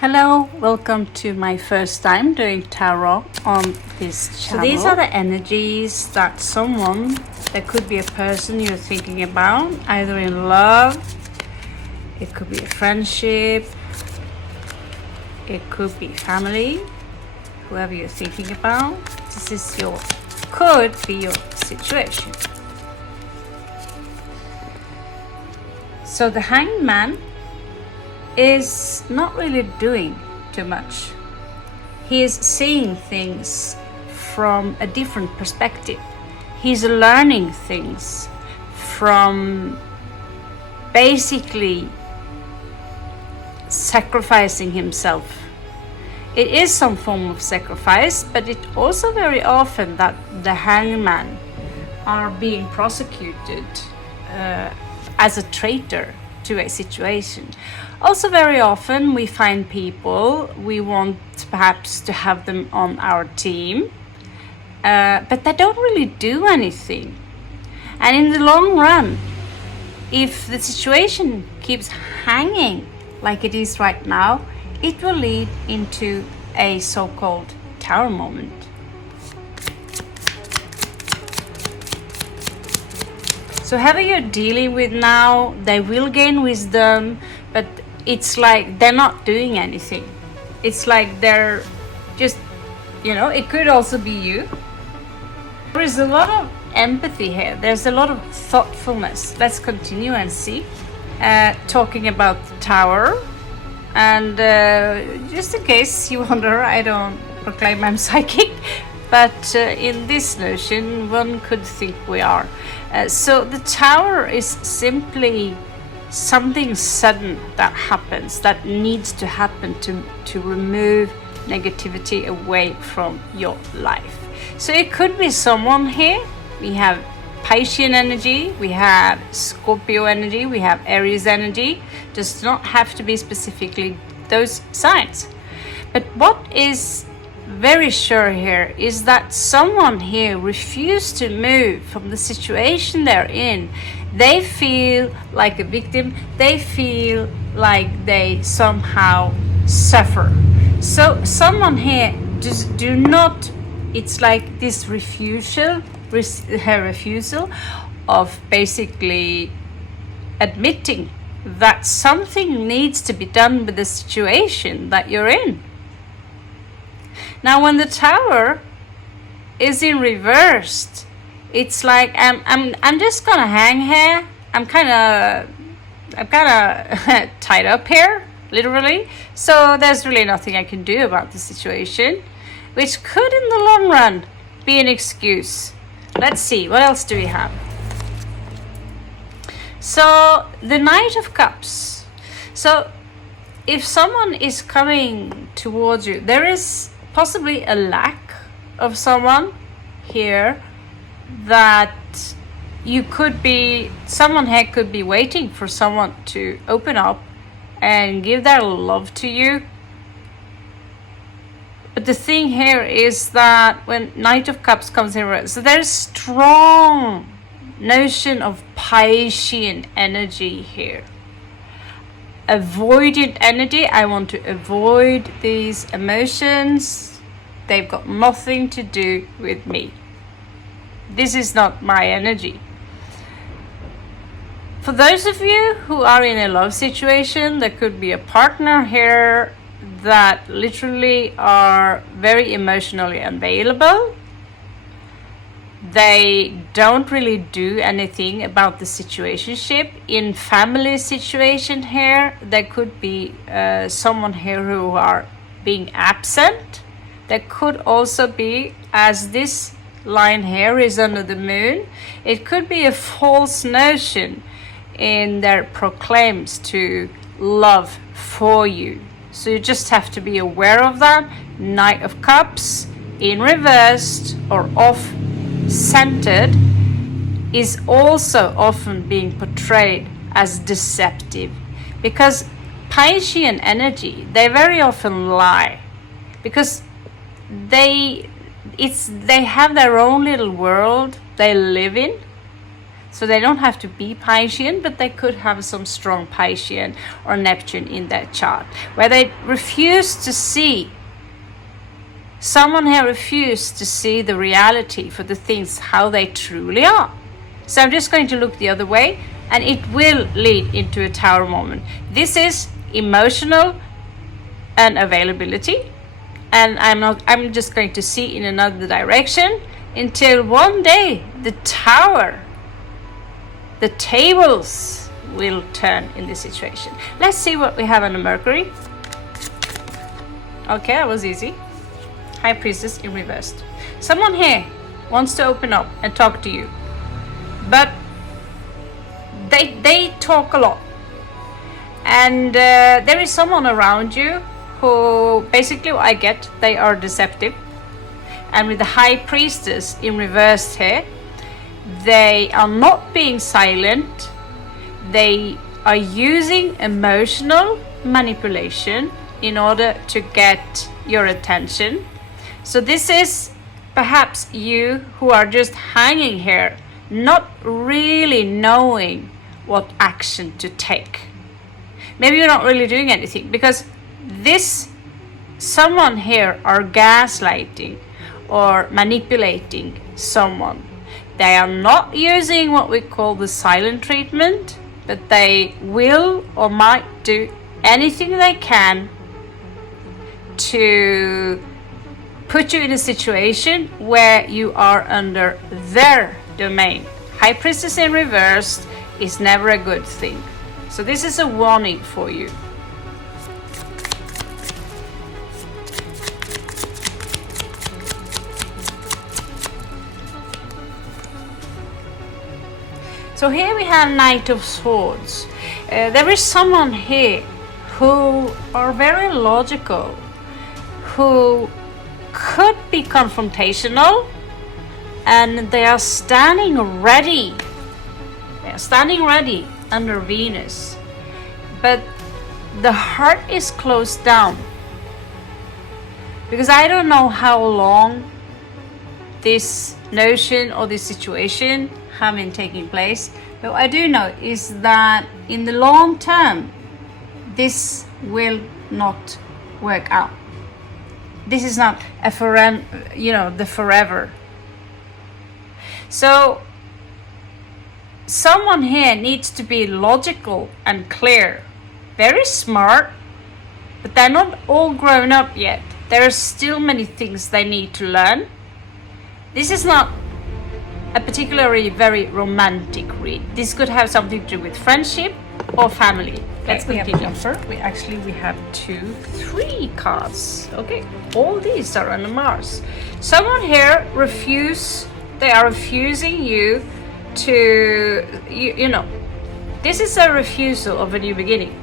Hello, welcome to my first time doing tarot on this channel. So these are the energies that that could be a person you're thinking about, either in love, it could be a friendship, it could be family, whoever you're thinking about. Could be your situation. So the Hanged Man is not really doing too much. He is seeing things from a different perspective. He's learning things from basically sacrificing himself. It is some form of sacrifice, but it also very often that the hangman are being prosecuted as a traitor to a situation. Also very often we find people, we want perhaps to have them on our team, but they don't really do anything. And in the long run, if the situation keeps hanging like it is right now, it will lead into a so-called tower moment. So whoever you're dealing with now, they will gain wisdom, but it's like they're not doing anything. It's like they're just, it could also be you. There is a lot of empathy here. There's a lot of thoughtfulness. Let's continue and see. Talking about the tower. And just in case you wonder, I don't proclaim I'm psychic, but in this notion, one could think we are. So the tower is simply something sudden that happens, that needs to happen to remove negativity away from your life. So it could be someone here. We have Piscean energy, we have Scorpio energy, we have Aries energy. Does not have to be specifically those signs. But what is very sure here is that someone here refused to move from the situation they're in. They feel like a victim. They feel like they somehow suffer. So someone here just do not, it's like this refusal of basically admitting that something needs to be done with the situation that you're in. Now when the tower is in reversed, it's like I'm just gonna hang here. I'm kinda tied up here, literally. So there's really nothing I can do about the situation, which could in the long run be an excuse. Let's see, what else do we have? So the Knight of Cups. So if someone is coming towards you, there is possibly a lack of someone here that someone here could be waiting for someone to open up and give their love to you. But the thing here is that when Knight of Cups comes in, so there's strong notion of Piscean energy here. Avoidant energy. I want to avoid these emotions. They've got nothing to do with me. This is not my energy. For those of you who are in a love situation, there could be a partner here that literally are very emotionally unavailable. They don't really do anything about the situationship. In family situation here, there could be someone here who are being absent. There could also be, as this line here is under the moon, it could be a false notion in their proclaims to love for you. So you just have to be aware of that. Knight of Cups in reversed or off centered is also often being portrayed as deceptive, because Piscean energy, they very often lie because they have their own little world they live in. So they don't have to be Piscean, but they could have some strong Piscean or Neptune in their chart, where they refuse to see. Someone here refused to see the reality for the things how they truly are. So I'm just going to look the other way, and it will lead into a Tower moment. This is emotional and availability, and I'm just going to see in another direction until one day the Tower, the tables will turn in this situation. Let's see what we have on the Mercury. Okay, that was easy. High Priestess in reversed. Someone here wants to open up and talk to you, but they talk a lot, and there is someone around you who basically, I get, they are deceptive. And with the High Priestess in reverse here, they are not being silent. They are using emotional manipulation in order to get your attention. So this is perhaps you who are just hanging here, not really knowing what action to take. Maybe you're not really doing anything, because this someone here are gaslighting or manipulating someone. They are not using what we call the silent treatment, but they will or might do anything they can to put you in a situation where you are under their domain. High Priestess in reverse is never a good thing. So this is a warning for you. So here we have Knight of Swords. There is someone here who are very logical, who could be confrontational, and they are standing ready. They are standing ready under Venus, but the heart is closed down, because I don't know how long this notion or this situation have been taking place, but what I do know is that in the long term this will not work out. This is not a forever, the forever. So someone here needs to be logical and clear, very smart, but they're not all grown up yet. There are still many things they need to learn. This is not a particularly very romantic read. This could have something to do with friendship or family. Let's continue. We have 2, 3 cards. Okay, all these are on Mars. Someone here they are refusing you to, this is a refusal of a new beginning.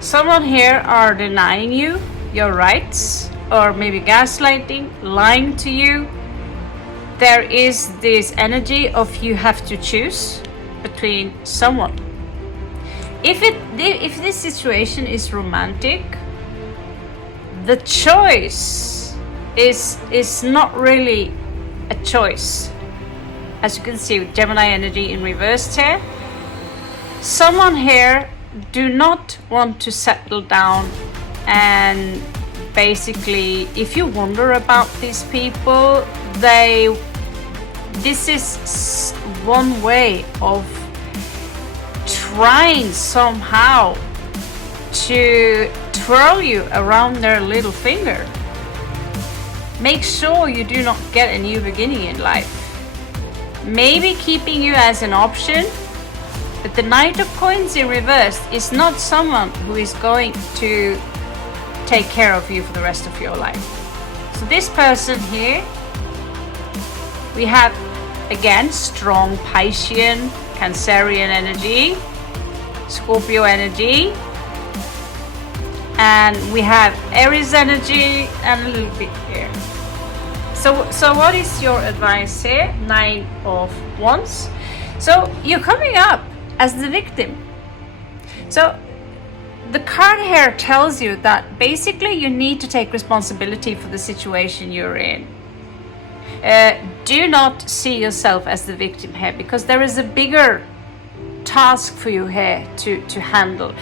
Someone here are denying you your rights, or maybe gaslighting, lying to you. There is this energy of you have to choose between someone. If this situation is romantic, the choice is not really a choice. As you can see with Gemini energy in reverse here, someone here do not want to settle down, and basically, if you wonder about these people, this is one way of trying somehow to twirl you around their little finger. Make sure you do not get a new beginning in life. Maybe keeping you as an option, but the Knight of Coins in reverse is not someone who is going to take care of you for the rest of your life. So this person here, we have again strong Piscean, Cancerian energy, Scorpio energy, and we have Aries energy and a little bit here. So what is your advice here? 9 of Wands. So you're coming up as the victim. So the card here tells you that basically you need to take responsibility for the situation you're in. do not see yourself as the victim here, because there is a bigger task for you here to handle.